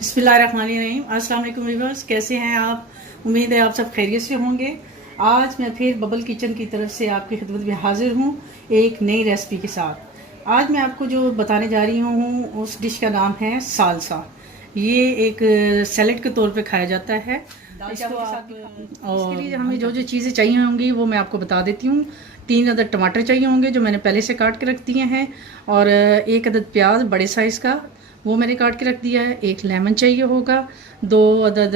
बिस्मिल्लाहिर्रहमानिर्रहीम। अस्सलाम वालेकुम व्यूअर्स, कैसे हैं आप? उम्मीद है आप सब खैरियत से होंगे। आज मैं फिर बबल किचन की तरफ से आपकी खिदमत में हाजिर हूँ एक नई रेसिपी के साथ। आज मैं आपको जो बताने जा रही हूँ उस डिश का नाम है सालसा। ये एक सैलेड के तौर पे खाया जाता है। इसको आप और इसके लिए हमें जो जो चीज़ें चाहिए होंगी वो मैं आपको बता देती हूँ। 3 अदद टमाटर चाहिए होंगे जो मैंने पहले से काट के रख दिए हैं, और 1 अदद प्याज बड़े साइज़ का वो मैंने काट के रख दिया है। 1 लेमन चाहिए होगा। 2 अदद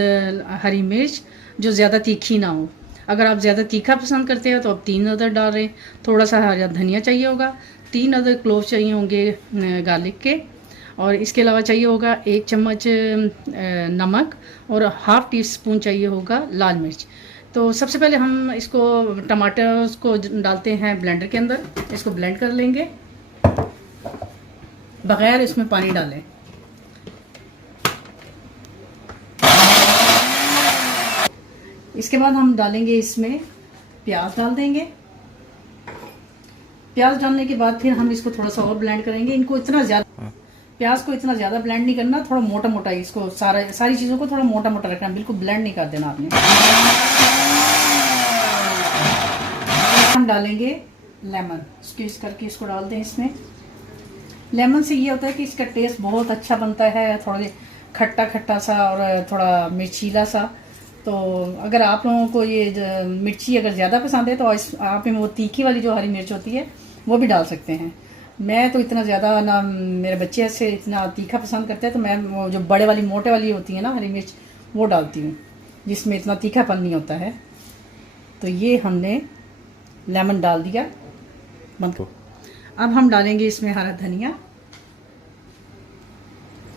हरी मिर्च जो ज़्यादा तीखी ना हो। अगर आप ज़्यादा तीखा पसंद करते हैं तो आप 3 अदद डाल रहे हैं। थोड़ा सा हरा धनिया चाहिए होगा। 3 अदद क्लोव चाहिए होंगे गार्लिक के। और इसके अलावा चाहिए होगा 1 चम्मच नमक, और हाफ़ टी स्पून चाहिए होगा लाल मिर्च। तो सबसे पहले हम इसको टमाटर को डालते हैं ब्लेंडर के अंदर। इसको ब्लेंड कर लेंगे बग़ैर इसमें पानी डालें। इसके बाद हम डालेंगे इसमें प्याज डाल देंगे। प्याज डालने के बाद फिर हम इसको थोड़ा सा और ब्लेंड करेंगे। इनको इतना ज़्यादा प्याज को इतना ज़्यादा ब्लेंड नहीं करना, थोड़ा मोटा मोटा इसको सारी चीज़ों को थोड़ा मोटा मोटा रखना, बिल्कुल ब्लेंड नहीं कर देना आपने। हम डालेंगे लेमन, स्क्वीज करके इसको डाल दें इसमें। लेमन से ये होता है कि इसका टेस्ट बहुत अच्छा बनता है, थोड़ा खट्टा खट्टा सा और थोड़ा मिर्चीला सा। तो अगर आप लोगों को ये मिर्ची अगर ज़्यादा पसंद है तो आप में वो तीखी वाली जो हरी मिर्च होती है वो भी डाल सकते हैं। मैं तो इतना ज़्यादा ना, मेरे बच्चे ऐसे इतना तीखा पसंद करते हैं तो मैं वो जो बड़े वाली मोटे वाली होती है ना हरी मिर्च वो डालती हूँ, जिसमें इतना तीखापन नहीं होता है। तो ये हमने लेमन डाल दिया बंद को। अब हम डालेंगे इसमें हरा धनिया।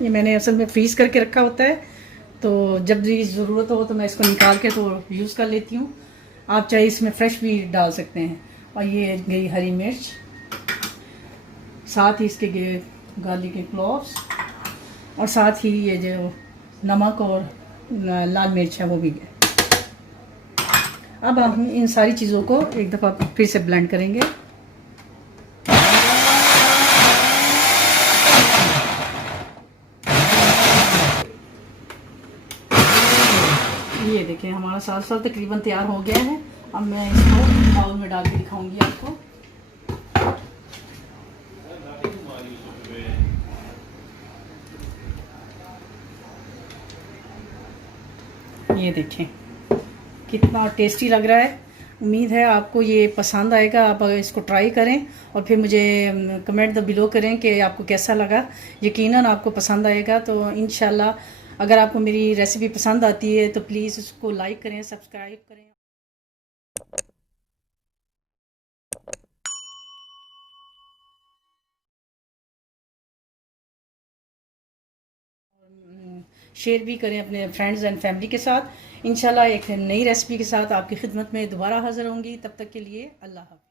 ये मैंने असल में फ्रीज़ करके रखा होता है, तो जब भी ज़रूरत हो तो मैं इसको निकाल के तो यूज़ कर लेती हूँ। आप चाहे इसमें फ्रेश भी डाल सकते हैं। और ये गई हरी मिर्च, साथ ही इसके गए गार्लिक के क्लोव्स, और साथ ही ये जो नमक और लाल मिर्च है वो भी गए। अब हम इन सारी चीज़ों को एक दफ़ा फिर से ब्लेंड करेंगे। ये देखें हमारा सालसा तकरीबन तैयार हो गया है। अब मैं इसको बाउल में डाल के दिखाऊंगी आपको। ये देखें कितना टेस्टी लग रहा है। उम्मीद है आपको ये पसंद आएगा। आप इसको ट्राई करें और फिर मुझे कमेंट द बिलो करें कि आपको कैसा लगा। यकीनन आपको पसंद आएगा। तो इंशाल्लाह अगर आपको मेरी रेसिपी पसंद आती है तो प्लीज़ इसको लाइक करें, सब्सक्राइब करें। शेयर भी करें अपने फ्रेंड्स एंड फैमिली के साथ। इंशाल्लाह एक नई रेसिपी के साथ आपकी खिदमत में दोबारा हाज़िर होंगी। तब तक के लिए अल्लाह हाफ़िज़।